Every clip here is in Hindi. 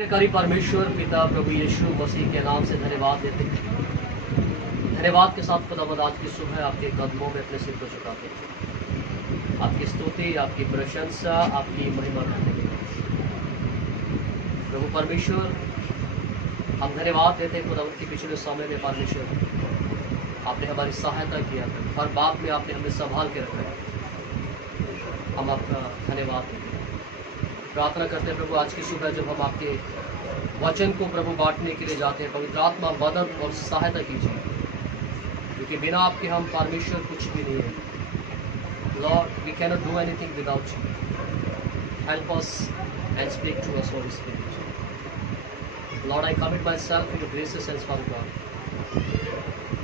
प्रियकारी परमेश्वर पिता प्रभु यीशु मसीह के नाम से धन्यवाद देते हैं। धन्यवाद के साथ खुदावंद आज की सुबह आपके कदमों में अपने सिर को झुकाते हैं। आपकी स्तुति, आपकी प्रशंसा, आपकी महिमा करने के लिए प्रभु परमेश्वर हम धन्यवाद देते हैं। खुदावंद के पिछले समय में परमेश्वर आपने हमारी सहायता किया, हर बात में आपने हमें संभाल के रखा है। हम आपका धन्यवाद देते हैं। प्रार्थना करते हैं प्रभु आज की सुबह जब हम आपके वचन को प्रभु बांटने के लिए जाते हैं, पवित्र आत्मा मदद और सहायता कीजिए, क्योंकि बिना आपके हम परमेश्वर कुछ भी नहीं है। Lord, we can not do anything without you. Help us and speak to us, Holy Spirit. Lord, I commit myself in your gracious hands, Father God.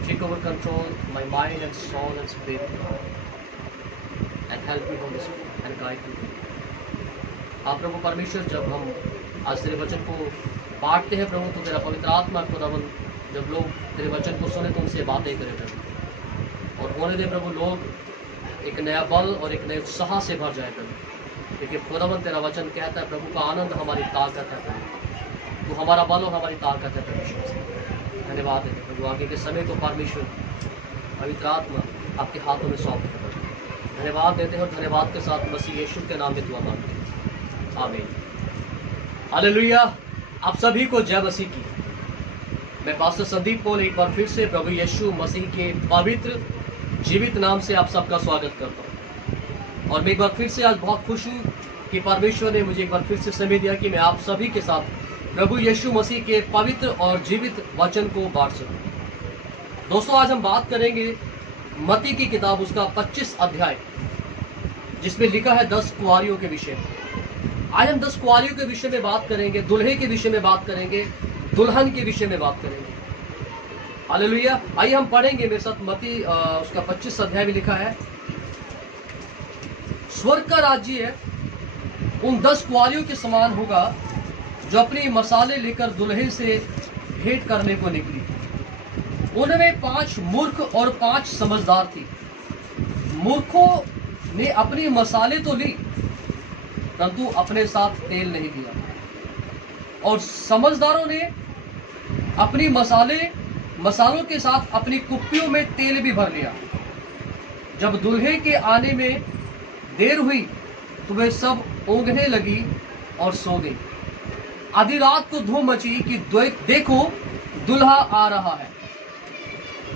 Take over control my mind and soul and spirit, and help me Holy Spirit and guide me. आप प्रभु परमेश्वर जब हम आज तेरे वचन को बांटते हैं प्रभु, तो तेरा पवित्र आत्मा खुदावंद जब लोग तेरे वचन को सुने तो उनसे बातें करें प्रभु, और होने दे प्रभु लोग एक नया बल और एक नए उत्साह से भर जाए प्रभु, क्योंकि खुदावंद तेरा वचन कहता है प्रभु का आनंद हमारी ताकत है प्रभु, तो हमारा बल और हमारी ताकत है परमेश्वर। धन्यवाद है प्रभु, आगे के समय को परमेश्वर पवित्र आत्मा आपके हाथों में सौंप देते प्रभु। धन्यवाद देते हैं और धन्यवाद के साथ मसीह यीशु के नाम में दुआ मांगते हैं, आमीन। हालेलुया। आप सभी को जय मसीह की। मैं पास्टर संदीप पॉल एक बार फिर से प्रभु यीशु मसीह के पवित्र जीवित नाम से आप सबका स्वागत करता हूँ। और मैं एक बार फिर से आज बहुत खुश हूँ कि परमेश्वर ने मुझे एक बार फिर से समय दिया कि मैं आप सभी के साथ प्रभु यीशु मसीह के पवित्र और जीवित वचन को बांट सकूँ। दोस्तों, आज हम बात करेंगे मत्ती की किताब उसका 25 अध्याय, जिसमें लिखा है 10 कुंवारियों के विषय में। आज हम 10 कुंवारियों के विषय में बात करेंगे, दुल्हे के विषय में बात करेंगे, दुल्हन के विषय में बात करेंगे। हालेलुया। आइए हम पढ़ेंगे मेरे साथ मत्ती उसका 25 अध्याय में लिखा है, स्वर्ग का राज्य उन 10 कुंवारियों के समान होगा जो अपनी मसाले लेकर दुल्हे से भेंट करने को निकली। उनमें 5 मूर्ख और 5 समझदार थी। मूर्खों ने अपनी मसाले तो ली, परंतु अपने साथ तेल नहीं दिया, और समझदारों ने अपनी मसालों के साथ अपनी कुप्पियों में तेल भी भर लिया। जब दुल्हे के आने में देर हुई तो वे सब ऊँघने लगी और सो गई। आधी रात को धूम मची कि देखो दुल्हा आ रहा है,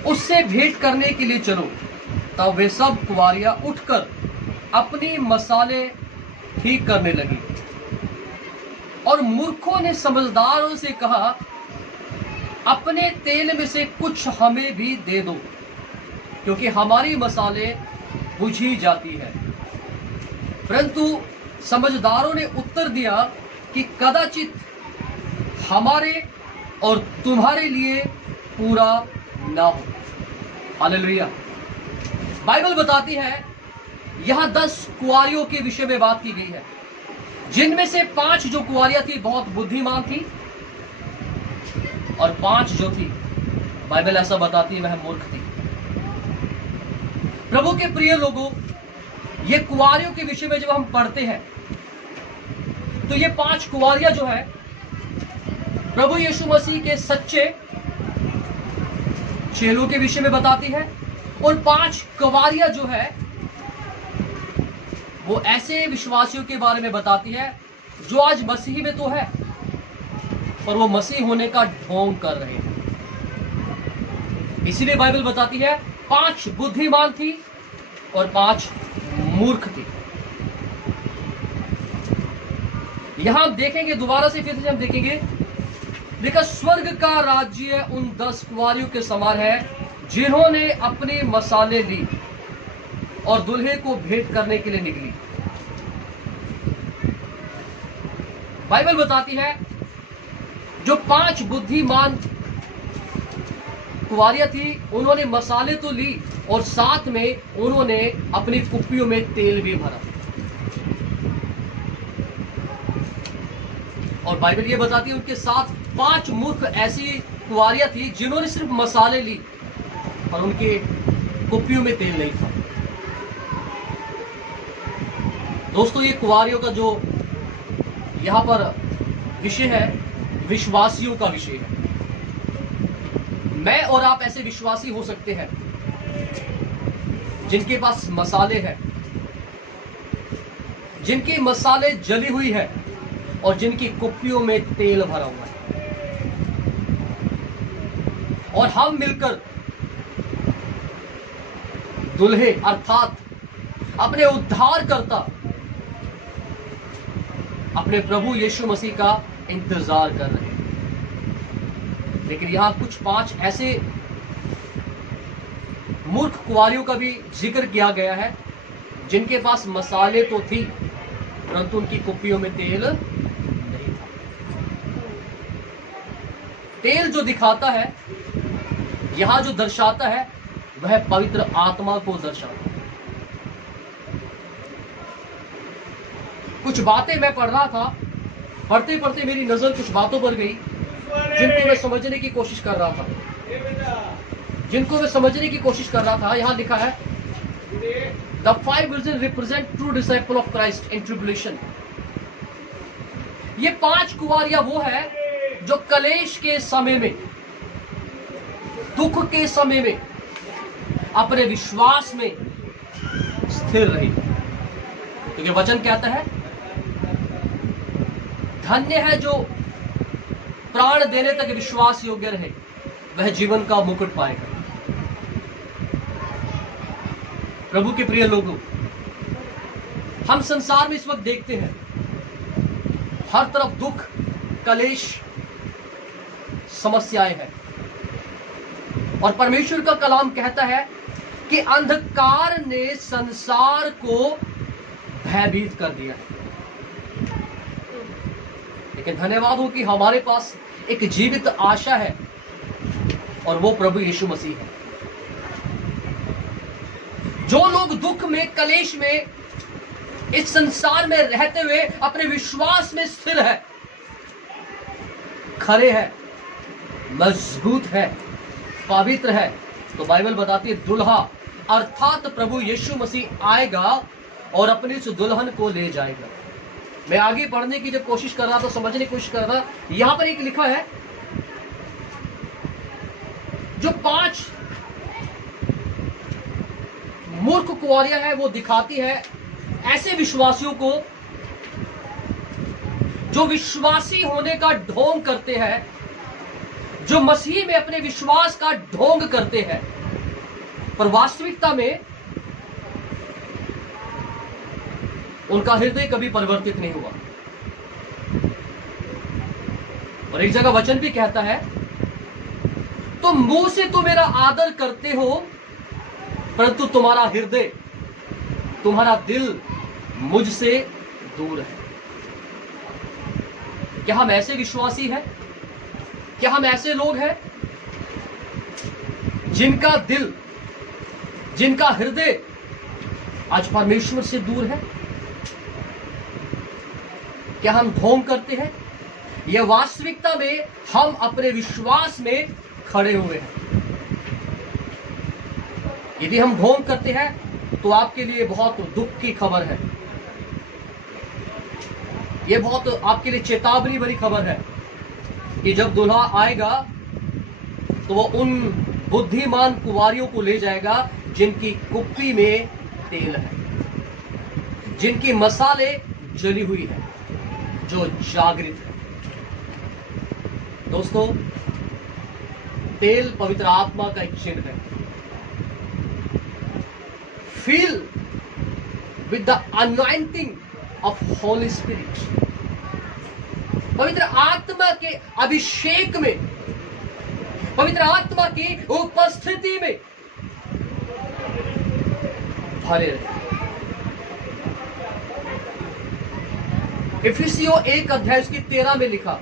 उससे भेंट करने के लिए चलो। तब वे सब कुंवारियां उठकर अपनी मसाले ठीक करने लगी। और मूर्खों ने समझदारों से कहा, अपने तेल में से कुछ हमें भी दे दो, क्योंकि हमारी मसाले बुझी जाती है। परंतु समझदारों ने उत्तर दिया कि कदाचित हमारे और तुम्हारे लिए पूरा ना हो। हालेलुया। बाइबल बताती है यहां 10 कुंवारियों के विषय में बात की गई है, जिनमें से 5 जो कुंवारियां थी बहुत बुद्धिमान थी, और 5 जो थी बाइबल ऐसा बताती है वह मूर्ख थी। प्रभु के प्रिय लोगों, ये कुंवारियों के विषय में जब हम पढ़ते हैं तो ये 5 कुंवारियां जो है प्रभु यीशु मसीह के सच्चे चेलों के विषय में बताती है, और 5 कुंवारियां जो है वो ऐसे विश्वासियों के बारे में बताती है जो आज मसीह में तो है, पर वो मसीह होने का ढोंग कर रहे हैं। इसीलिए बाइबल बताती है 5 बुद्धिमान थी और 5 मूर्ख थी। यहां हम देखेंगे, दोबारा से फिर से हम देखेंगे, देखा स्वर्ग का राज्य उन 10 कुंवारियों के समान है जिन्होंने अपनी मसाले ली और दुल्हे को भेंट करने के लिए निकली। बाइबल बताती है जो 5 बुद्धिमान कुंवारियां थी, उन्होंने मसाले तो ली और साथ में उन्होंने अपनी कुप्पियों में तेल भी भरा। और बाइबल ये बताती है उनके साथ 5 मूर्ख ऐसी कुंवारियां थी जिन्होंने सिर्फ मसाले ली और उनके कुप्पियों में तेल नहीं था। दोस्तों, ये कुंवारियों का जो यहाँ पर विषय है विश्वासियों का विषय है। मैं और आप ऐसे विश्वासी हो सकते हैं जिनके पास मसाले हैं, जिनकी मसाले जली हुई है और जिनकी कुप्पियों में तेल भरा हुआ है, और हम मिलकर दुल्हे अर्थात अपने उद्धारकर्ता, अपने प्रभु यीशु मसीह का इंतजार कर रहे हैं। लेकिन यहां कुछ 5 ऐसे मूर्ख कुंवारियों का भी जिक्र किया गया है जिनके पास मसाले तो थी परंतु उनकी कुप्पियों में तेल नहीं था। तेल जो दिखाता है, यहां जो दर्शाता है, वह पवित्र आत्मा को दर्शाता है। कुछ बातें मैं पढ़ रहा था, पढ़ते पढ़ते मेरी नजर कुछ बातों पर गई जिनको मैं समझने की कोशिश कर रहा था, यहां लिखा है The 5 virgins represent true disciple of Christ in tribulation. ये 5 कुंवारियां वो है जो कलेश के समय में, दुख के समय में अपने विश्वास में स्थिर रही। क्योंकि तो वचन कहता है, धन्य है जो प्राण देने तक विश्वास योग्य रहे, वह जीवन का मुकुट पाएगा। प्रभु के प्रिय लोगों, हम संसार में इस वक्त देखते हैं हर तरफ दुख, कलेश, समस्याएं हैं, और परमेश्वर का कलाम कहता है कि अंधकार ने संसार को भयभीत कर दिया है। लेकिन धन्यवाद हो कि हमारे पास एक जीवित आशा है और वो प्रभु यीशु मसीह है। जो लोग दुख में, कलेश में, इस संसार में रहते हुए अपने विश्वास में स्थिर है, खरे है, मजबूत है, पवित्र है, तो बाइबल बताती है दुल्हा अर्थात प्रभु यीशु मसीह आएगा और अपनी उस दुल्हन को ले जाएगा। मैं आगे पढ़ने की जब कोशिश कर रहा था, समझने की कोशिश कर रहा, यहां पर एक लिखा है, जो 5 मूर्ख कुंवारियां हैं वो दिखाती है ऐसे विश्वासियों को जो विश्वासी होने का ढोंग करते हैं, जो मसीह में अपने विश्वास का ढोंग करते हैं, पर वास्तविकता में उनका हृदय कभी परिवर्तित नहीं हुआ। और एक जगह वचन भी कहता है, तुम मुंह से तो मेरा आदर करते हो परंतु तुम्हारा हृदय, तुम्हारा दिल मुझसे दूर है। क्या हम ऐसे विश्वासी हैं? क्या हम ऐसे लोग हैं जिनका दिल, जिनका हृदय आज परमेश्वर से दूर है? क्या हम ढोंग करते हैं? यह वास्तविकता में हम अपने विश्वास में खड़े हुए हैं। यदि हम ढोंग करते हैं तो आपके लिए बहुत दुख की खबर है। यह बहुत आपके लिए चेतावनी भरी खबर है कि जब दुल्हा आएगा तो वो उन बुद्धिमान कुंवारियों को ले जाएगा जिनकी कुप्पी में तेल है, जिनकी मसाले जली हुई है, जो जागृत है। दोस्तों, तेल पवित्र आत्मा का एक चिन्ह है। Fill with the anointing of Holy Spirit. पवित्र आत्मा के अभिषेक में, पवित्र आत्मा की उपस्थिति में भरे रहे। इफिसियों 1:13 में लिखा,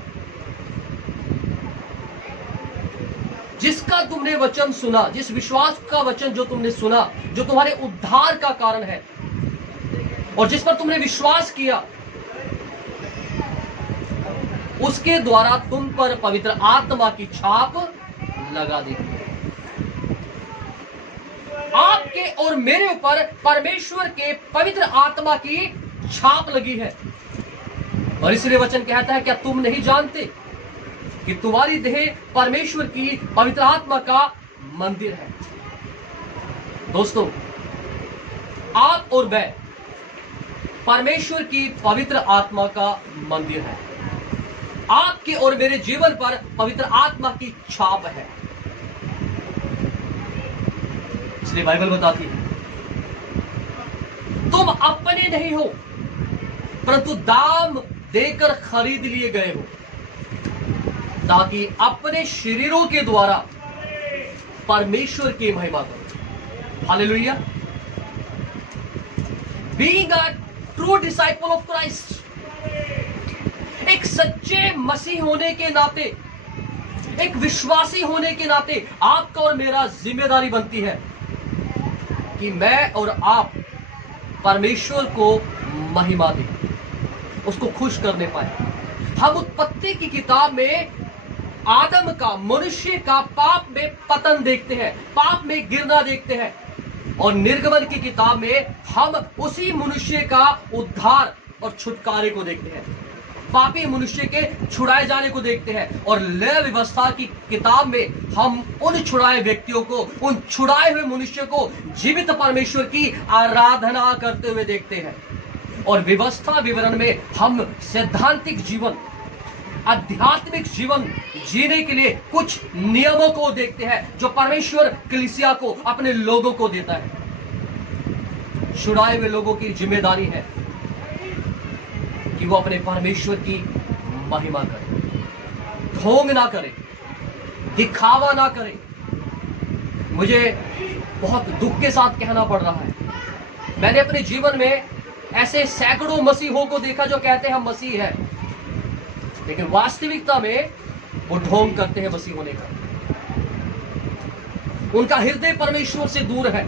जिसका तुमने वचन सुना, जिस विश्वास का वचन जो तुमने सुना, जो तुम्हारे उद्धार का कारण है और जिस पर तुमने विश्वास किया, उसके द्वारा तुम पर पवित्र आत्मा की छाप लगा दी। आपके और मेरे ऊपर परमेश्वर के पवित्र आत्मा की छाप लगी है। और इसलिए वचन कहता है, क्या तुम नहीं जानते कि तुम्हारी देह परमेश्वर की पवित्र आत्मा का मंदिर है। दोस्तों, आप और मैं परमेश्वर की पवित्र आत्मा का मंदिर है। आपके और मेरे जीवन पर पवित्र आत्मा की छाप है। इसलिए बाइबल बताती है, तुम अपने नहीं हो परंतु दाम देकर खरीद लिए गए हो, ताकि अपने शरीरों के द्वारा परमेश्वर की महिमा करो। Hallelujah. Being a true disciple of Christ, एक सच्चे मसीह होने के नाते, एक विश्वासी होने के नाते आपका और मेरा जिम्मेदारी बनती है कि मैं और आप परमेश्वर को महिमा दें, उसको खुश करने पाए। हम उत्पत्ति की किताब में आदम का, मनुष्य का पाप में पतन देखते हैं, पाप में गिरना देखते हैं, और निर्गमन की किताब में हम उसी मनुष्य का उद्धार और छुटकारे को देखते हैं, पापी मनुष्य के छुड़ाए जाने को देखते हैं। और लय व्यवस्था की किताब में हम उन छुड़ाए व्यक्तियों को, उन छुड़ाए हुए मनुष्य को जीवित परमेश्वर की आराधना करते हुए देखते हैं। और व्यवस्था विवरण में हम सैद्धांतिक जीवन, आध्यात्मिक जीवन जीने के लिए कुछ नियमों को देखते हैं जो परमेश्वर कलीसिया को, अपने लोगों को देता है। छुड़ाए हुए लोगों की जिम्मेदारी है कि वो अपने परमेश्वर की महिमा करें, ढोंग ना करें, दिखावा ना करें। मुझे बहुत दुख के साथ कहना पड़ रहा है, मैंने अपने जीवन में ऐसे सैकड़ों मसीहों को देखा जो कहते हैं हम मसीह है, लेकिन वास्तविकता में वो ढोंग करते हैं मसीह होने का। उनका हृदय परमेश्वर से दूर है,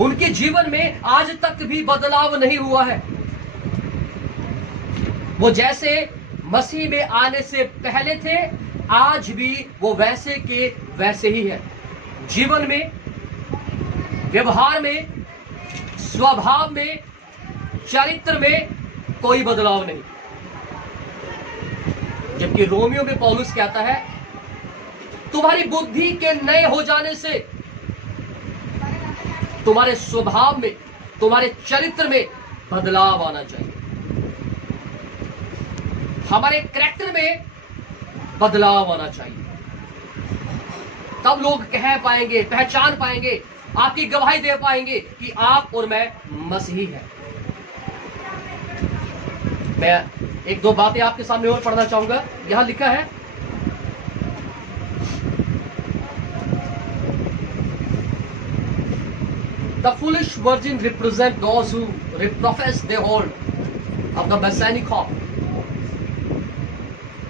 उनके जीवन में आज तक भी बदलाव नहीं हुआ है। वो जैसे मसीह में आने से पहले थे, आज भी वो वैसे के वैसे ही है। जीवन में, व्यवहार में, स्वभाव में, चरित्र में कोई बदलाव नहीं। जबकि रोमियो में पौलुस कहता है, तुम्हारी बुद्धि के नए हो जाने से तुम्हारे स्वभाव में, तुम्हारे चरित्र में बदलाव आना चाहिए। हमारे कैरेक्टर में बदलाव आना चाहिए, तब लोग कह पाएंगे, पहचान पाएंगे, आपकी गवाही दे पाएंगे कि आप और मैं मसीही हैं। मैं एक दो बातें आपके सामने और पढ़ना चाहूंगा। यहां लिखा है, The foolish virgin represent those who profess they hold of the messianic hope.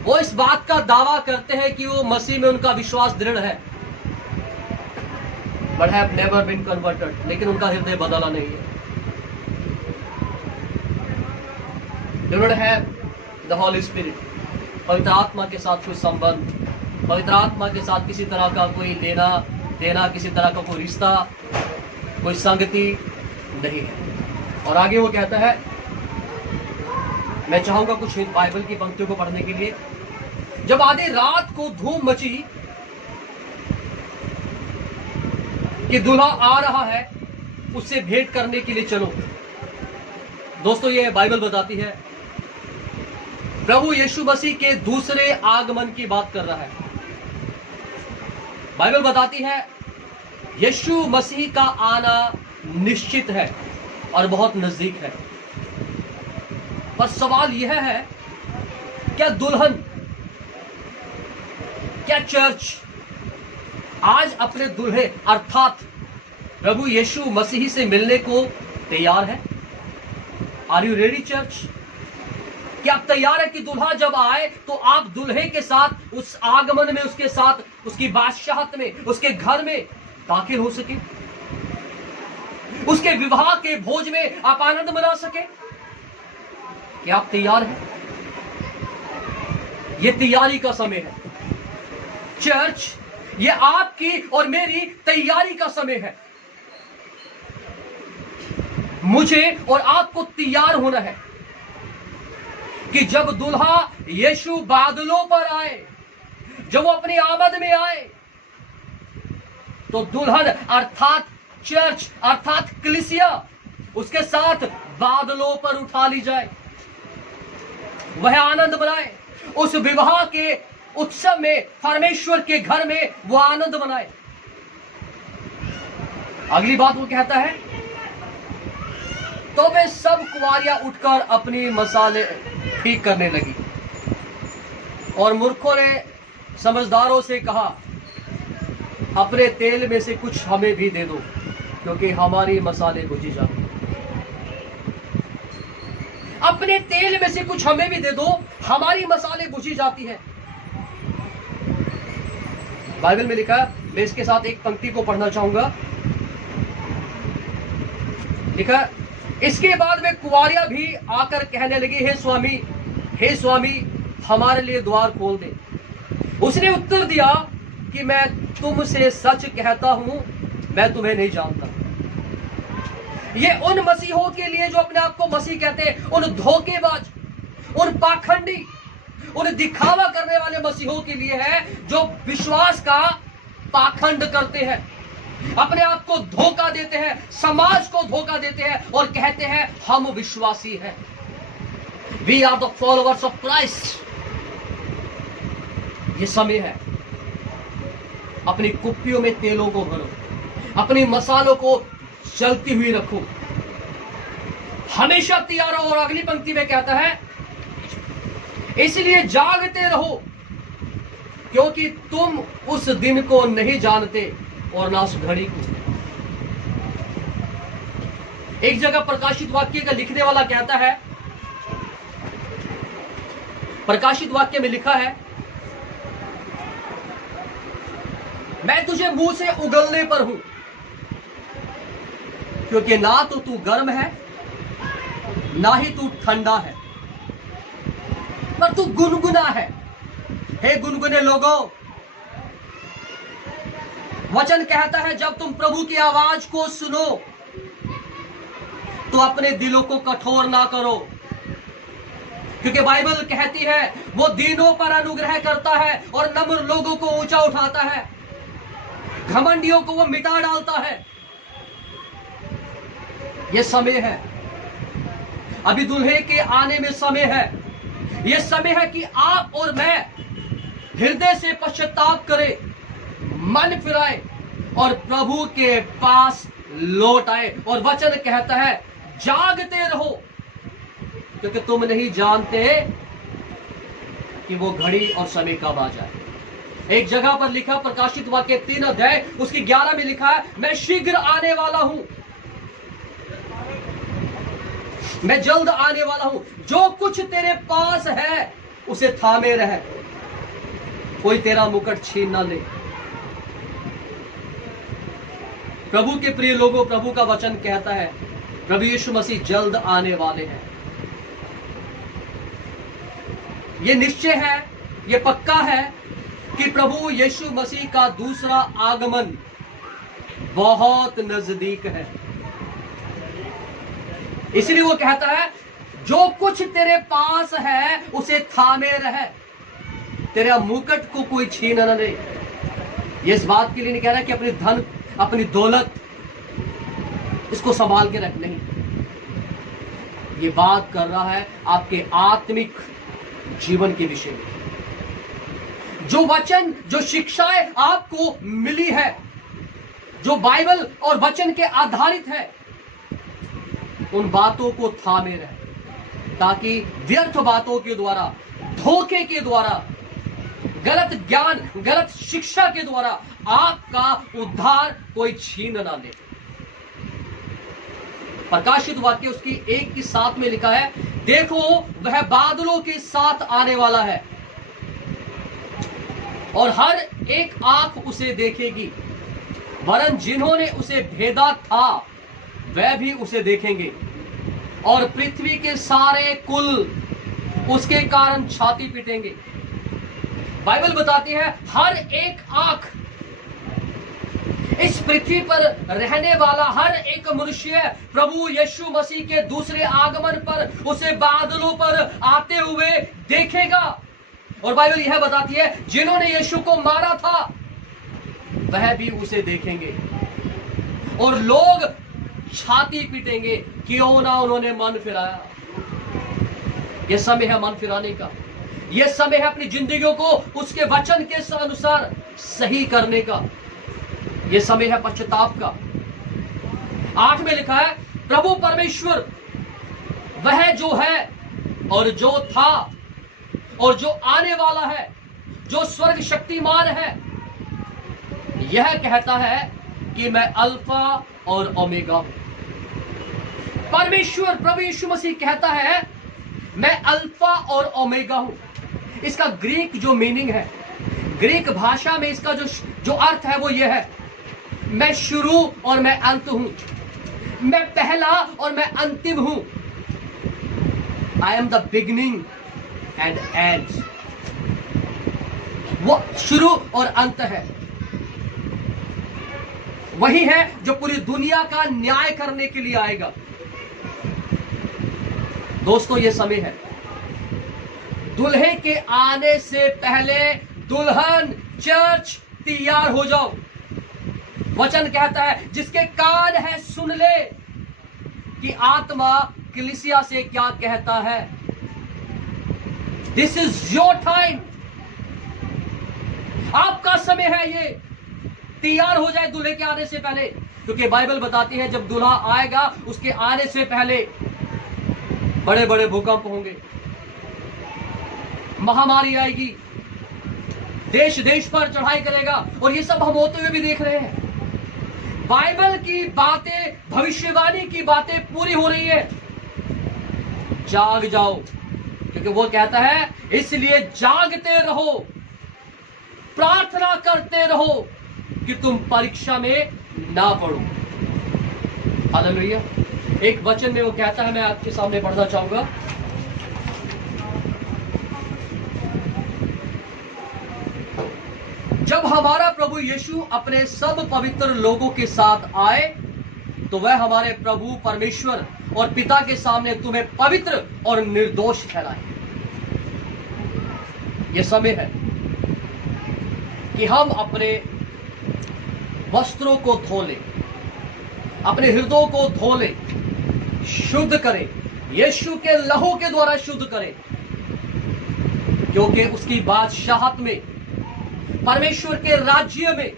वो इस बात का दावा करते हैं कि वो मसीह में उनका विश्वास दृढ़ है, but have never been converted, लेकिन उनका हृदय बदला नहीं है। Do not have the Holy Spirit, पवित्र आत्मा के साथ कोई संबंध, पवित्र आत्मा के साथ किसी तरह का कोई लेना देना, किसी तरह का कोई रिश्ता, कोई संगति नहीं है। और आगे वो कहता है, मैं चाहूंगा कुछ बाइबल की पंक्तियों को पढ़ने के लिए। जब आधी रात को धूम मची कि दूल्हा आ रहा है, उससे भेंट करने के लिए चलो। दोस्तों, ये बाइबल बताती है प्रभु यीशु मसीह के दूसरे आगमन की बात कर रहा है। बाइबल बताती है यीशु मसीह का आना निश्चित है और बहुत नजदीक है। पर सवाल यह है, क्या दुल्हन, क्या चर्च आज अपने दुल्हे अर्थात प्रभु यीशु मसीह से मिलने को तैयार है? Are you ready church? क्या आप तैयार है कि दुल्हा जब आए तो आप दुल्हे के साथ उस आगमन में, उसके साथ, उसकी बादशाहत में, उसके घर में दाखिल हो सके, उसके विवाह के भोज में आप आनंद मना सके? क्या आप तैयार हैं? यह तैयारी का समय है चर्च, ये आपकी और मेरी तैयारी का समय है। मुझे और आपको तैयार होना है, कि जब दुल्हा यीशु बादलों पर आए, जब वो अपनी आमद में आए, तो दुल्हन अर्थात चर्च अर्थात कलीसिया उसके साथ बादलों पर उठा ली जाए, वह आनंद मनाए। उस विवाह के उत्सव में, परमेश्वर के घर में वो आनंद मनाए। अगली बात वो कहता है, तो वे सब कुंवारियां उठकर अपनी मसाले ठीक करने लगी, और मूर्खों ने समझदारों से कहा, अपने तेल में से कुछ हमें भी दे दो, क्योंकि हमारी मसाले बुझी जाती हैं। अपने तेल में से कुछ हमें भी दे दो, हमारी मसाले बुझी जाती है। बाइबल में लिखा है, मैं इसके साथ एक पंक्ति को पढ़ना चाहूंगा। लिखा, इसके बाद वे कुंवारियां भी आकर कहने लगी, हे स्वामी हमारे लिए द्वार खोल दे। उसने उत्तर दिया कि मैं तुमसे सच कहता हूं, मैं तुम्हें नहीं जानता। ये उन मसीहों के लिए जो अपने आप को मसीह कहते हैं, उन धोखेबाज, उन पाखंडी, उन दिखावा करने वाले मसीहों के लिए है, जो विश्वास का पाखंड करते हैं, अपने आप को धोखा देते हैं, समाज को धोखा देते हैं और कहते हैं हम विश्वासी हैं, we are the followers of Christ. ये समय है, अपनी कुप्पियों में तेलों को भरो, अपनी मसालों को चलती हुई रखो, हमेशा तैयार रहो। और अगली पंक्ति में कहता है, इसलिए जागते रहो, क्योंकि तुम उस दिन को नहीं जानते और ना उस घड़ी को। एक जगह प्रकाशित वाक्य का लिखने वाला कहता है, प्रकाशित वाक्य में लिखा है, मैं तुझे मुंह से उगलने पर हूं, क्योंकि ना तो तू गर्म है ना ही तू ठंडा है, पर तू गुनगुना है। हे गुनगुने लोगों, वचन कहता है, जब तुम प्रभु की आवाज को सुनो तो अपने दिलों को कठोर ना करो, क्योंकि बाइबल कहती है वो दीनों पर अनुग्रह करता है और नम्र लोगों को ऊंचा उठाता है, घमंडियों को वो मिटा डालता है। ये समय है, अभी दूल्हे के आने में समय है। ये समय है कि आप और मैं हृदय से पश्चाताप करें, मन फिराए और प्रभु के पास लौट आए। और वचन कहता है, जागते रहो, क्योंकि तुम नहीं जानते कि वो घड़ी और समय कब आ जाए। एक जगह पर लिखा, प्रकाशित वाक्य 3 अध्याय उसकी 11 में लिखा है, मैं शीघ्र आने वाला हूं, मैं जल्द आने वाला हूं। जो कुछ तेरे पास है उसे थामे रह, कोई तेरा मुकुट छीन ना ले। प्रभु के प्रिय लोगों, प्रभु का वचन कहता है प्रभु यीशु मसीह जल्द आने वाले हैं। ये निश्चय है, ये पक्का है कि प्रभु यीशु मसीह का दूसरा आगमन बहुत नजदीक है। इसलिए वो कहता है, जो कुछ तेरे पास है उसे थामे रह, तेरा मुकुट को कोई छीन न ले। ये इस बात के लिए नहीं कह रहा कि अपनी धन, अपनी दौलत इसको संभाल के रख, नहीं। ये बात कर रहा है आपके आत्मिक जीवन के विषय में। जो वचन, जो शिक्षाएं आपको मिली है, जो बाइबल और वचन के आधारित है, उन बातों को थामे रहे, ताकि व्यर्थ बातों के द्वारा, धोखे के द्वारा, गलत ज्ञान, गलत शिक्षा के द्वारा आपका उद्धार कोई छीन ना ले। प्रकाशित वाक्य उसकी 1:7 में लिखा है, देखो वह बादलों के साथ आने वाला है और हर एक आंख उसे देखेगी, वरन जिन्होंने उसे भेदा था वह भी उसे देखेंगे, और पृथ्वी के सारे कुल उसके कारण छाती पीटेंगे। बाइबल बताती है हर एक आंख, इस पृथ्वी पर रहने वाला हर एक मनुष्य प्रभु यीशु मसीह के दूसरे आगमन पर उसे बादलों पर आते हुए देखेगा। और बाइबल यह बताती है जिन्होंने यीशु को मारा था वह भी उसे देखेंगे और लोग छाती पीटेंगे, क्यों ना उन्होंने मन फिराया। यह समय है मन फिराने का, यह समय है अपनी जिंदगियों को उसके वचन के अनुसार सही करने का, यह समय है पश्चाताप का। 8 में लिखा है प्रभु परमेश्वर वह जो है और जो था और जो आने वाला है, जो स्वर्ग शक्तिमान है, यह कहता है कि मैं अल्फा और ओमेगा हूं। परमेश्वर प्रभु यीशु मसीह कहता है मैं अल्फा और ओमेगा हूं। इसका ग्रीक जो मीनिंग है, ग्रीक भाषा में इसका जो अर्थ है वो ये है, मैं शुरू और मैं अंत हूं, मैं पहला और मैं अंतिम हूं। I am the beginning and and. वो शुरू और अंत है, वही है जो पूरी दुनिया का न्याय करने के लिए आएगा। दोस्तों ये समय है, दुल्हे के आने से पहले दुल्हन चर्च तैयार हो जाओ। वचन कहता है जिसके कान है सुन ले कि आत्मा कलीसिया से क्या कहता है। दिस इज योर टाइम, आपका समय है, ये तैयार हो जाए दूल्हे के आने से पहले, क्योंकि बाइबल बताती है जब दूल्हा आएगा उसके आने से पहले बड़े बड़े भूकंप होंगे, महामारी आएगी, देश देश पर चढ़ाई करेगा, और ये सब हम होते हुए भी देख रहे हैं। बाइबल की बातें, भविष्यवाणी की बातें पूरी हो रही है। जाग जाओ, क्योंकि वो कहता है इसलिए जागते रहो, प्रार्थना करते रहो कि तुम परीक्षा में ना पड़ो। हालेलुया। एक वचन में वो कहता है, मैं आपके सामने पढ़ना चाहूंगा। जब हमारा प्रभु यीशु अपने सब पवित्र लोगों के साथ आए तो वह हमारे प्रभु परमेश्वर और पिता के सामने तुम्हें पवित्र और निर्दोष ठहराए। यह समय है कि हम अपने वस्त्रों को धो लें, अपने हृदयों को धो लें, शुद्ध करें, यीशु के लहू के द्वारा शुद्ध करें, क्योंकि उसकी बादशाहत में, परमेश्वर के राज्य में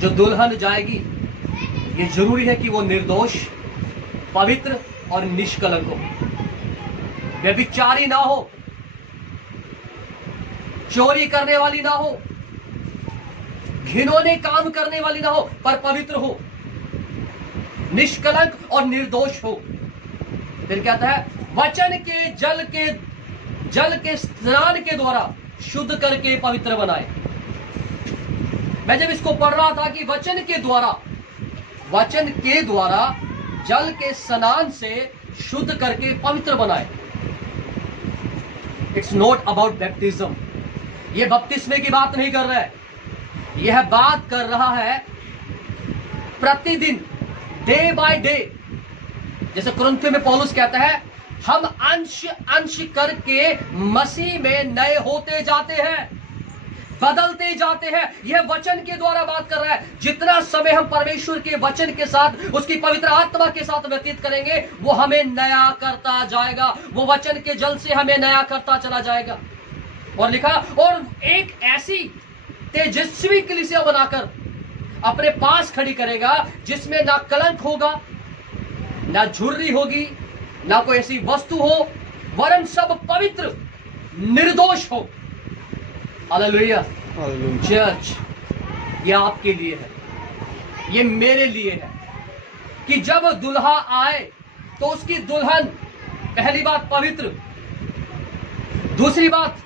जो दुल्हन जाएगी, ये जरूरी है कि वो निर्दोष, पवित्र और निष्कलंक हो, व्यभिचारी ना हो, चोरी करने वाली ना हो, घिनौने काम करने वाली ना हो, पर पवित्र हो, निष्कलंक और निर्दोष हो। फिर कहता है वचन के जल के स्नान के द्वारा शुद्ध करके पवित्र बनाए। मैं जब इसको पढ़ रहा था कि वचन के द्वारा जल के स्नान से शुद्ध करके पवित्र बनाए। इट्स नॉट अबाउट बैप्टिज्म, यह बपतिस्मे की बात नहीं कर रहा है, यह बात कर रहा है प्रतिदिन, डे बाय डे। जैसे कुरिन्थियों में पौलुस कहता है हम अंश अंश करके मसीह में नए होते जाते हैं, बदलते जाते हैं। यह वचन के द्वारा बात कर रहा है। जितना समय हम परमेश्वर के वचन के साथ, उसकी पवित्र आत्मा के साथ व्यतीत करेंगे, वो हमें नया करता जाएगा, वो वचन के जल से हमें नया करता चला जाएगा। और लिखा, और एक ऐसी तेजस्वी कलीसिया बनाकर अपने पास खड़ी करेगा जिसमें ना कलंक होगा, ना झुर्री होगी, ना कोई ऐसी वस्तु हो, वरन सब पवित्र निर्दोष हो। हालेलुया। चर्च, ये आपके लिए है, ये मेरे लिए है कि जब दुल्हा आए तो उसकी दुल्हन, पहली बात पवित्र, दूसरी बात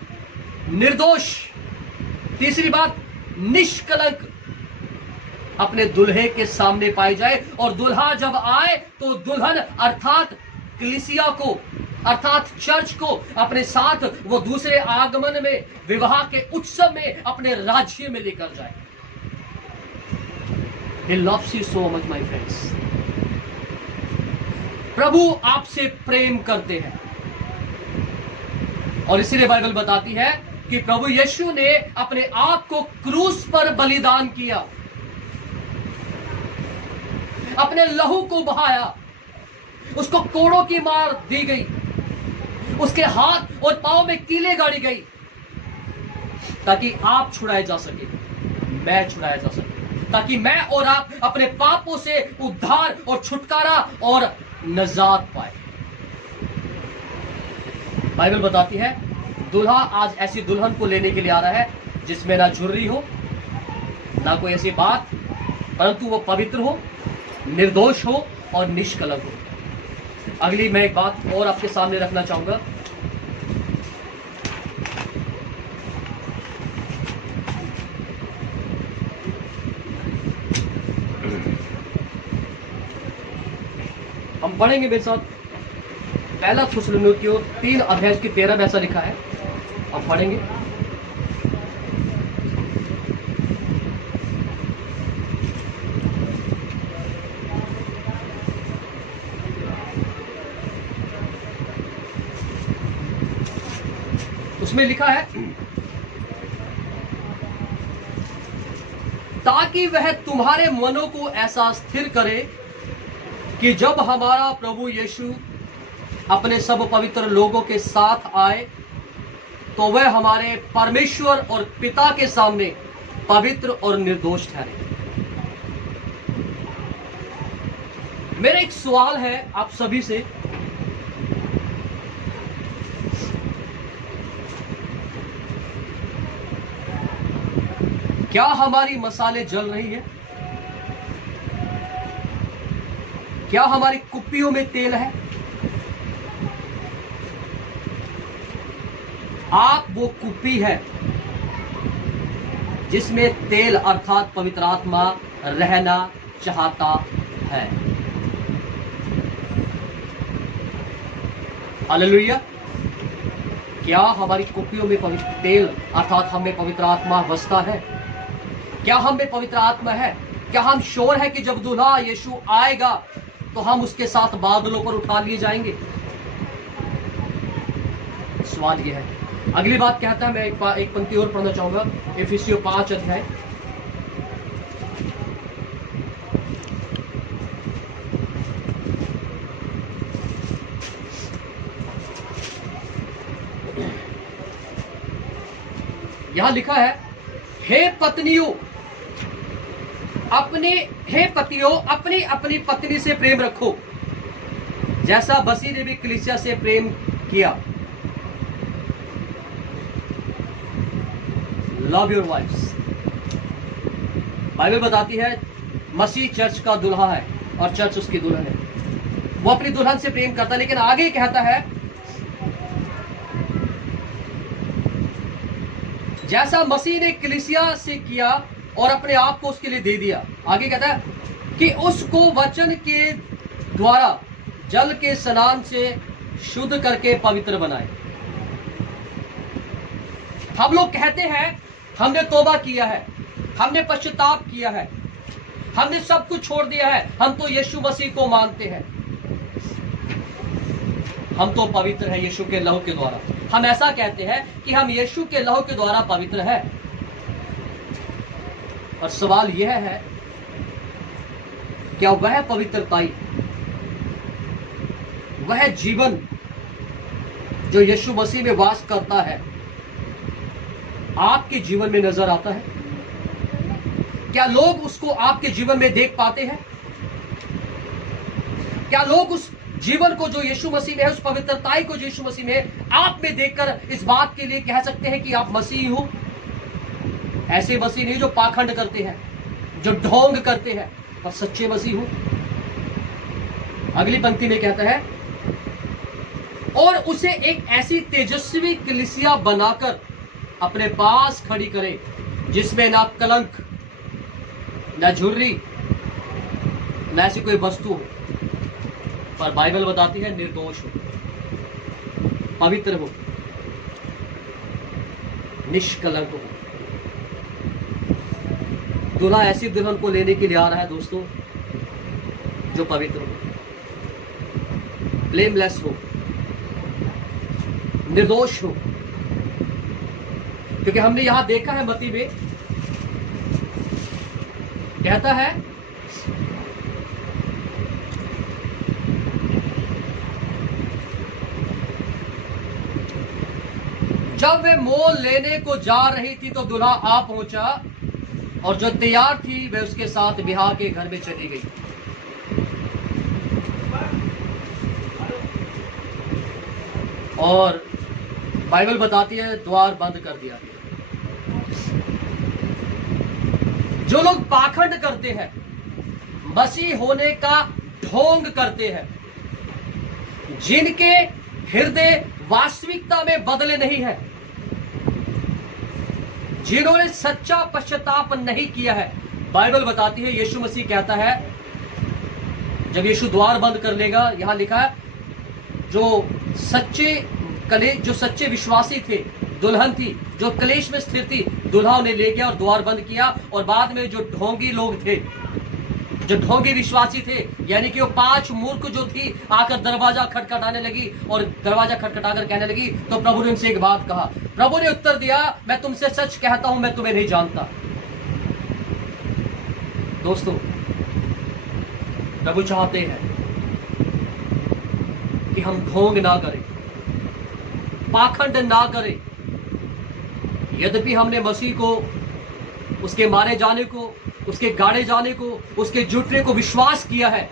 निर्दोष, तीसरी बात निष्कलंक अपने दुल्हे के सामने पाई जाए। और दुल्हा जब आए तो दुल्हन अर्थात कलीसिया को, अर्थात चर्च को अपने साथ वो दूसरे आगमन में, विवाह के उत्सव में, अपने राज्य में लेकर जाए। He loves you so much, my friends. प्रभु आपसे प्रेम करते हैं, और इसीलिए बाइबल बताती है कि प्रभु यीशु ने अपने आप को क्रूस पर बलिदान किया, अपने लहू को बहाया, उसको कोड़ों की मार दी गई, उसके हाथ और पांव में कीलें गाड़ी गई, ताकि आप छुड़ाए जा सके, मैं छुड़ाया जा सके, ताकि मैं और आप अपने पापों से उद्धार और छुटकारा और नजात पाए। बाइबल बताती है दूल्हा आज ऐसी दुल्हन को लेने के लिए आ रहा है जिसमें ना झुर्री हो, ना कोई ऐसी बात, परंतु वो पवित्र हो, निर्दोष हो और निष्कलंक हो। अगली मैं एक बात और आपके सामने रखना चाहूंगा। हम पढ़ेंगे मेरे साथ पहला थिस्सलुनीकियों 3 अध्याय की 13 में ऐसा लिखा है, हम पढ़ेंगे। उसमें लिखा है, ताकि वह तुम्हारे मनों को ऐसा स्थिर करे कि जब हमारा प्रभु यीशु अपने सब पवित्र लोगों के साथ आए तो वह हमारे परमेश्वर और पिता के सामने पवित्र और निर्दोष ठहरे। मेरा एक सवाल है आप सभी से, क्या हमारी मसाले जल रही है? क्या हमारी कुप्पियों में तेल है? आप वो कुप्पी है जिसमें तेल अर्थात पवित्र आत्मा रहना चाहता है। हालेलुया। क्या हमारी कुप्पियों में पवित्र तेल अर्थात हम में पवित्र आत्मा बसता है? क्या हम में पवित्र आत्मा है? क्या हम श्योर है कि जब दूल्हा यीशु आएगा तो हम उसके साथ बादलों पर उठा लिए जाएंगे? सवाल यह है। अगली बात कहता है, मैं एक पंक्ति और पढ़ना चाहूंगा, इफिसियों 5 अध्याय। यहां लिखा है, हे पत्नियों अपनी अपनी पत्नी से प्रेम रखो, जैसा मसीह ने भी कलीसिया से प्रेम किया। Love your wives. बाइबल बताती है मसीह चर्च का दुल्हा है और चर्च उसकी दुल्हन है। वो अपनी दुल्हन से प्रेम करता है, लेकिन आगे कहता है, जैसा मसीह ने कलीसिया से किया और अपने आप को उसके लिए दे दिया। आगे कहता है कि उसको वचन के द्वारा जल के स्नान से शुद्ध करके पवित्र बनाए। हम लोग कहते हैं हमने तौबा किया है, हमने पश्चाताप किया है, हमने सब कुछ छोड़ दिया है, हम तो यीशु मसीह को मानते हैं, हम तो पवित्र है यीशु के लहू के द्वारा। हम ऐसा कहते हैं कि हम यीशु के लहू के द्वारा पवित्र है। और सवाल यह है, क्या वह पवित्रताई, वह जीवन जो यीशु मसीह में वास करता है आपके जीवन में नजर आता है? क्या लोग उसको आपके जीवन में देख पाते हैं? क्या लोग उस जीवन को जो यीशु मसीह में है, उस पवित्रताई को जो यीशु मसीह में है, आप में देखकर इस बात के लिए कह सकते हैं कि आप मसीह हो? ऐसे मसीह नहीं जो पाखंड करते हैं, जो ढोंग करते हैं, पर सच्चे मसीह हो। अगली पंक्ति में कहता है, और उसे एक ऐसी तेजस्वी कलीसिया बनाकर अपने पास खड़ी करे जिसमें ना कलंक, ना झुर्री, ना ऐसी कोई वस्तु हो, पर बाइबल बताती है निर्दोष हो, पवित्र हो, निष्कलंक हो। दूल्हा ऐसी दुल्हन को लेने के लिए आ रहा है दोस्तों जो पवित्र हो, ब्लेमलेस हो, निर्दोष हो। क्योंकि हमने यहां देखा है मत्ती में कहता है जब वे मोल लेने को जा रही थी तो दूल्हा आ पहुंचा और जो तैयार थी वह उसके साथ ब्याह के घर में चली गई। और बाइबल बताती है द्वार बंद कर दिया गया। जो लोग पाखंड करते हैं, मसीह होने का ढोंग करते हैं, जिनके हृदय वास्तविकता में बदले नहीं है, जिन्होंने सच्चा पश्चाताप नहीं किया है, बाइबल बताती है, यीशु मसीह कहता है जब यीशु द्वार बंद कर लेगा, यहां लिखा है जो सच्चे विश्वासी थे, दुल्हन थी जो कलेश में स्थिर थी, दुल्हा उन्हें ले गया और द्वार बंद किया। और बाद में जो ढोंगी लोग थे, जो ढोंगी विश्वासी थे, यानी कि वो 5 मूर्ख जो थी, आकर दरवाजा खटखटाने लगी और दरवाजा खटखटाकर कहने लगी। तो प्रभु ने उनसे एक बात कहा। प्रभु ने उत्तर दिया, मैं तुमसे सच कहता हूं, मैं तुम्हें नहीं जानता। दोस्तों, प्रभु चाहते हैं कि हम ढोंग ना करें, पाखंड ना करें। यद्यपि हमने मसीह को, उसके मारे जाने को, उसके गाड़े जाने को, उसके जुटने को विश्वास किया है,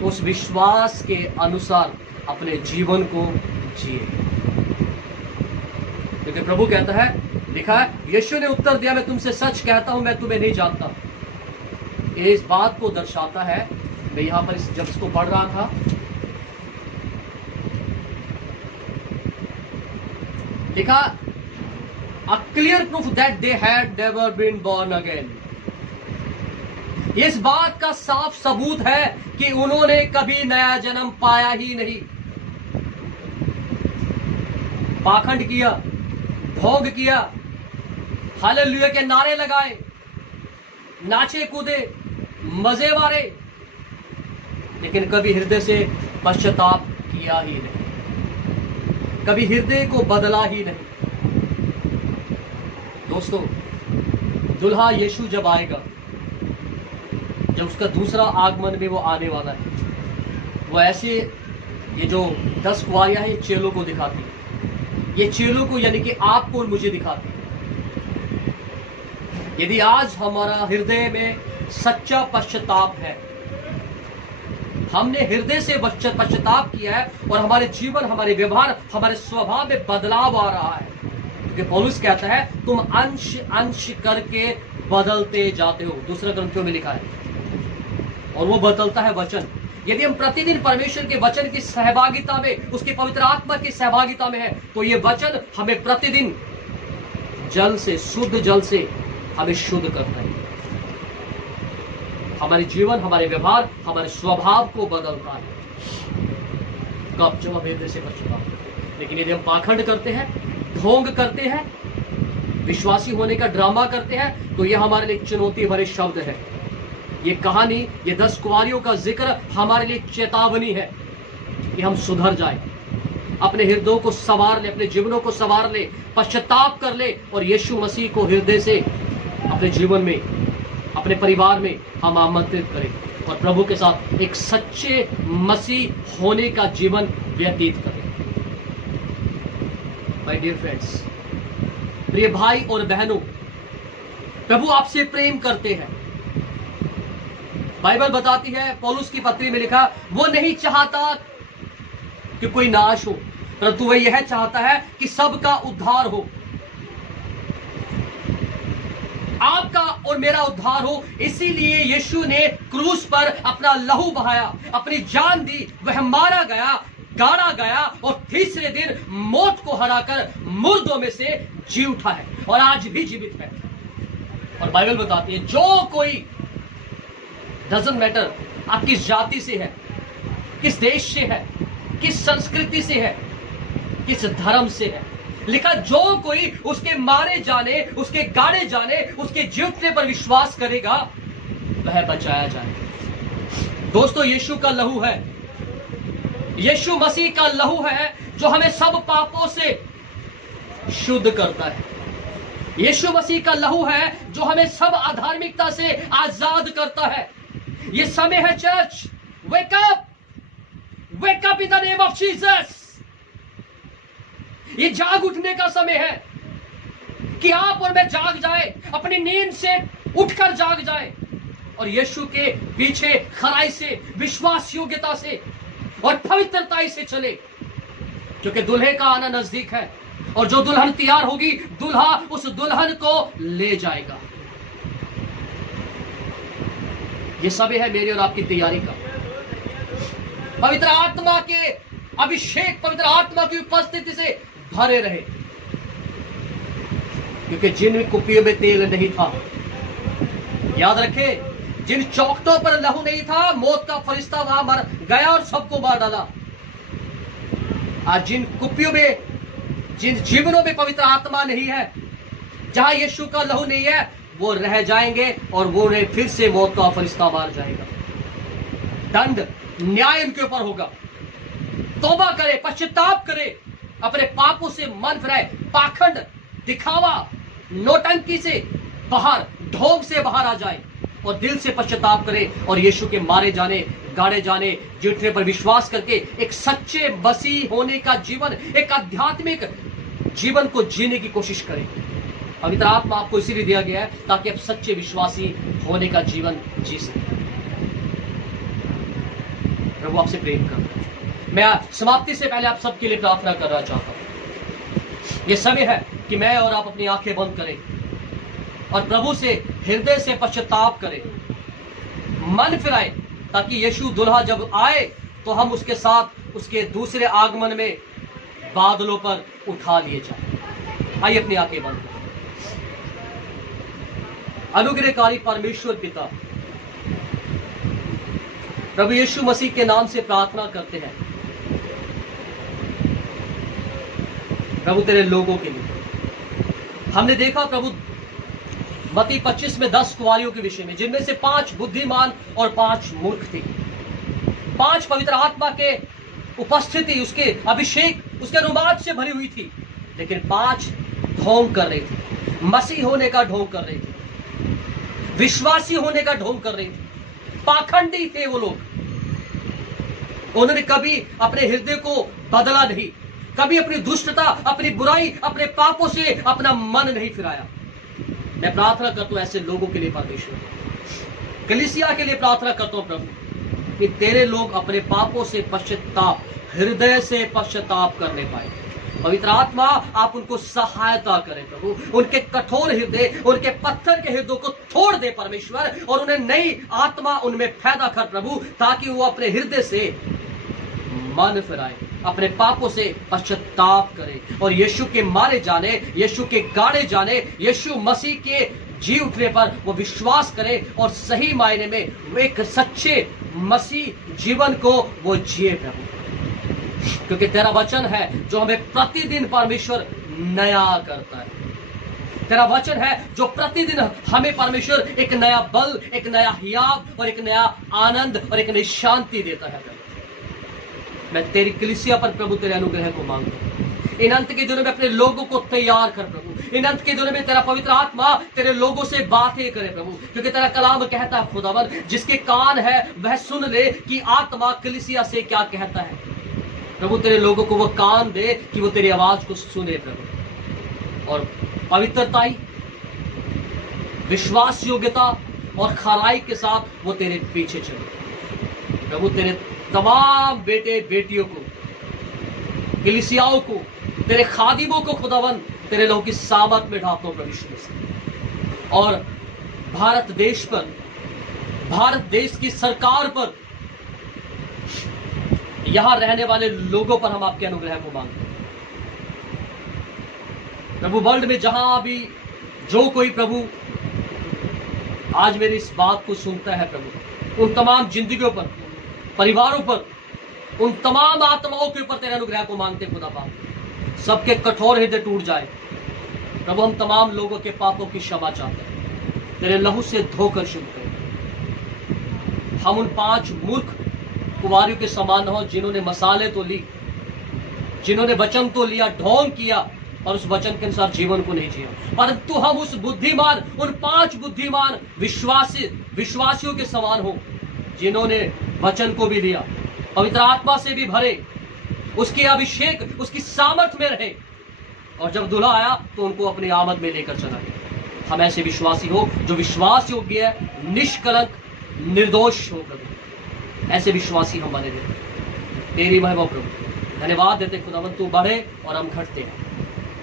तो उस विश्वास के अनुसार अपने जीवन को जिए। क्योंकि प्रभु कहता है, लिखा है, यीशु ने उत्तर दिया, मैं तुमसे सच कहता हूं, मैं तुम्हें नहीं जानता। इस बात को दर्शाता है, मैं यहां पर जब इसको पढ़ रहा था, लिखा a clear proof that they had never been born again। इस बात का साफ सबूत है कि उन्होंने कभी नया जन्म पाया ही नहीं। पाखंड किया, ढोंग किया, हालेलुया के नारे लगाए, नाचे कूदे, मजे मारे, लेकिन कभी हृदय से पश्चाताप किया ही नहीं, कभी हृदय को बदला ही नहीं। दोस्तों, दुल्हा यीशु जब आएगा, जब उसका दूसरा आगमन में वो आने वाला है, वो ऐसे, ये जो 10 कुंवारियां हैं, ये चेलों को दिखाती है। ये चेलों को यानी कि आपको और मुझे दिखाती है। यदि आज हमारा हृदय में सच्चा पश्चाताप है, हमने हृदय से पश्चाताप किया है और हमारे जीवन, हमारे व्यवहार, हमारे स्वभाव में बदलाव आ रहा है, क्योंकि पौलुस कहता है तुम अंश अंश करके बदलते जाते हो, दूसरा ग्रंथियों में लिखा है। और वो बदलता है वचन। यदि हम प्रतिदिन परमेश्वर के वचन की सहभागिता में, उसकी पवित्र आत्मा की सहभागिता में है, तो ये वचन हमें प्रतिदिन जल से, शुद्ध जल से हमें शुद्ध करता है। हमारे जीवन, हमारे व्यवहार, हमारे स्वभाव को बदलता है। कब? जब हम हृदय से पश्चाताप करते हैं। लेकिन यदि हम पाखंड करते हैं, ढोंग करते हैं, विश्वासी होने का ड्रामा करते हैं, तो यह हमारे लिए चुनौती भरे शब्द है। ये कहानी, ये 10 कुंवारियों का जिक्र हमारे लिए चेतावनी है कि हम सुधर जाएं, अपने हृदयों को संवार ले, अपने जीवनों को संवार ले, पश्चाताप कर ले और यीशु मसीह को हृदय से अपने जीवन में, अपने परिवार में हम आमंत्रित करें और प्रभु के साथ एक सच्चे मसीह होने का जीवन व्यतीत करें। माय डियर फ्रेंड्स, प्रिय भाई और बहनों, प्रभु आपसे प्रेम करते हैं। बाइबल बताती है, पौलुस की पत्री में लिखा, वो नहीं चाहता कि कोई नाश हो, परंतु वह यह चाहता है कि सबका उद्धार हो, आपका और मेरा उद्धार हो। इसीलिए यीशु ने क्रूस पर अपना लहू बहाया, अपनी जान दी, वह मारा गया, गाड़ा गया और तीसरे दिन मौत को हराकर मुर्दों में से जी उठा है और आज भी जीवित है। और बाइबल बताती है, जो कोई, डजंट मैटर आप किस जाति से है, किस देश से है, किस संस्कृति से है, किस धर्म से है, लिखा जो कोई उसके मारे जाने, उसके गाड़े जाने, उसके जीवने पर विश्वास करेगा वह बचाया जाए। दोस्तों, यीशु का लहू है, यीशु मसीह का लहू है जो हमें सब पापों से शुद्ध करता है। यीशु मसीह का लहू है जो हमें सब अधार्मिकता से आजाद करता है। ये समय है church, wake up in the name of Jesus. ये जाग उठने का समय है कि आप और मैं जाग जाए, अपनी नींद से उठकर जाग जाए और यीशु के पीछे खराई से, विश्वास योग्यता से और पवित्रता से चले, क्योंकि दुल्हे का आना नजदीक है और जो दुल्हन तैयार होगी, दुल्हा उस दुल्हन को ले जाएगा। ये समय है मेरी और आपकी तैयारी का। पवित्र आत्मा के अभिषेक, पवित्र आत्मा की उपस्थिति से भरे रहे, क्योंकि जिन कुप्पियों में तेल नहीं था, याद रखें, जिन चौखटों पर लहू नहीं था, मौत का फरिश्ता वहां मर गया और सबको मार डाला। आज जिन कुप्पियों में, जिन जीवनों में पवित्र आत्मा नहीं है, जहां यीशु का लहू नहीं है, वो रह जाएंगे और वो उन्हें फिर से मौत का फरिश्ता मार जाएगा। दंड, न्याय उनके ऊपर होगा। तौबा करे, पश्चाताप करे, अपने पापों से मन फिराए, पाखंड, दिखावा, नौटंकी से बाहर, ढोंग से बाहर आ जाए और दिल से पश्चाताप करे और यीशु के मारे जाने, गाड़े जाने, जीतने पर विश्वास करके एक सच्चे मसीह होने का जीवन, एक आध्यात्मिक जीवन को जीने की कोशिश करें। पवित्र आत्मा आपको इसीलिए दिया गया है ताकि आप सच्चे विश्वासी होने का जीवन जी सकें। प्रभु आपसे प्रेम करता हूं। मैं समाप्ति से पहले आप सबके लिए प्रार्थना करना चाहता हूं। यह समय है कि मैं और आप अपनी आंखें बंद करें और प्रभु से हृदय से पश्चाताप करें, मन फिराए, ताकि यीशु दुल्हा जब आए तो हम उसके साथ उसके दूसरे आगमन में बादलों पर उठा लिए जाए। आइए अपनी आंखें बंद करें। अनुग्रहकारी परमेश्वर पिता, प्रभु यीशु मसीह के नाम से प्रार्थना करते हैं प्रभु तेरे लोगों के लिए। हमने देखा प्रभु मत्ती 25 में 10 कुंवारियों के विषय में, जिनमें से 5 बुद्धिमान और 5 मूर्ख थे। 5 पवित्र आत्मा के उपस्थिति, उसके अभिषेक, उसके अनुवाद से भरी हुई थी, लेकिन 5 ढोंग कर रहे थे, मसीह होने का ढोंग कर रहे थे, विश्वासी होने का ढोंग कर रहे थे, पाखंडी थे वो लोग। उन्होंने कभी अपने हृदय को बदला नहीं, कभी अपनी दुष्टता, अपनी बुराई, अपने पापों से अपना मन नहीं फिराया। मैं प्रार्थना करता हूं ऐसे लोगों के लिए परमेश्वर, कलीसिया के लिए प्रार्थना करता हूं प्रभु, कि तेरे लोग अपने पापों से पश्चाताप, हृदय से पश्चाताप करने पाए। पवित्र आत्मा आप उनको सहायता करें प्रभु, उनके कठोर हृदय, उनके पत्थर के हृदय को तोड़ दे परमेश्वर, और उन्हें नई आत्मा उनमें पैदा कर प्रभु, ताकि वो अपने हृदय से मन फिराए, अपने पापों से पश्चाताप करे और यीशु के मारे जाने, यीशु के गाड़े जाने, यीशु मसीह के जी उठने पर वो विश्वास करे और सही मायने में वो एक सच्चे मसीह जीवन को वो जिए प्रभु, क्योंकि तेरा वचन है जो हमें प्रतिदिन परमेश्वर नया करता है। तेरा वचन है जो प्रतिदिन हमें परमेश्वर एक नया बल, एक नया हियाव और एक नया आनंद और एक नई शांति देता है प्रभु। मैं तेरी कलीसिया पर प्रभु तेरे अनुग्रह को मांगता हूं। इन अंत के दिनों में अपने लोगों को तैयार कर प्रभु। इन अंत के दिनों में तेरा पवित्र आत्मा तेरे लोगों से बातें करे प्रभु, क्योंकि तेरा कलाम कहता है खुदावन, जिसके कान है वह सुन ले कि आत्मा कलीसिया से क्या कहता है। प्रभु तेरे लोगों को वो कान दे कि वो तेरी आवाज को सुने प्रभु, और पवित्रताई, विश्वास योग्यता और खराई के साथ वो तेरे पीछे चले प्रभु। तेरे तमाम बेटे बेटियों को, कलीसियाओं को, तेरे खादिमों को खुदावन तेरे लोगों की सामत में ढांपो प्रभु यीशु मसीह, और भारत देश पर, भारत देश की सरकार पर, यहां रहने वाले लोगों पर हम आपके अनुग्रह को मांगते हैं प्रभु। वर्ल्ड में जहां भी जो कोई प्रभु आज मेरी इस बात को सुनता है प्रभु, उन तमाम जिंदगियों पर, परिवारों पर, उन तमाम आत्माओं के ऊपर तेरे अनुग्रह को मांगते खुदा पाक। सबके कठोर हृदय टूट जाए। प्रभु हम तमाम लोगों के पापों की क्षमा चाहते हैं, तेरे लहू से धोकर शुद्ध करें। हम उन 5 मूर्ख कुमारियों के समान हो जिन्होंने मसाले तो ली, जिन्होंने वचन तो लिया, ढोंग किया और उस वचन के अनुसार जीवन को नहीं जिया, परंतु हम उस बुद्धिमान, उन 5 बुद्धिमान विश्वासियों के समान हो जिन्होंने वचन को भी लिया, पवित्र आत्मा से भी भरे, उसके अभिषेक, उसकी सामर्थ में रहे, और जब दूल्हा आया तो उनको अपनी आमद में लेकर चला गया। हम ऐसे विश्वासी हो जो विश्वास योग्य है, निष्कलंक, निर्दोष हो प्रभु। ऐसे विश्वासी हम बने रहे। तेरी महिमा प्रभु। धन्यवाद देते खुदावंद, तू बढ़े और हम घटते हैं।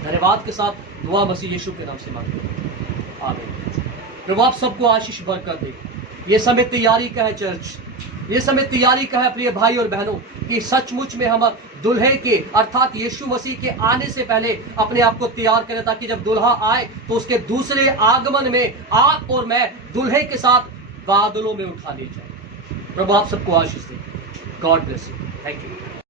धन्यवाद के साथ दुआ मसीह यीशु के नाम से मांगते हैं, आमीन। प्रभु आप सबको आशीष बरकत दे। ये समय तैयारी का है चर्च, ये समय तैयारी का है प्रिय भाई और बहनों, कि सचमुच में हम दुल्हे के अर्थात यीशु मसीह के आने से पहले अपने आप को तैयार करें, ताकि जब दुल्हा आए तो उसके दूसरे आगमन में आप और मैं दुल्हे के साथ बादलों में उठा ली जाए। प्रभु आप सबको आशीष दे। God bless you. Thank you.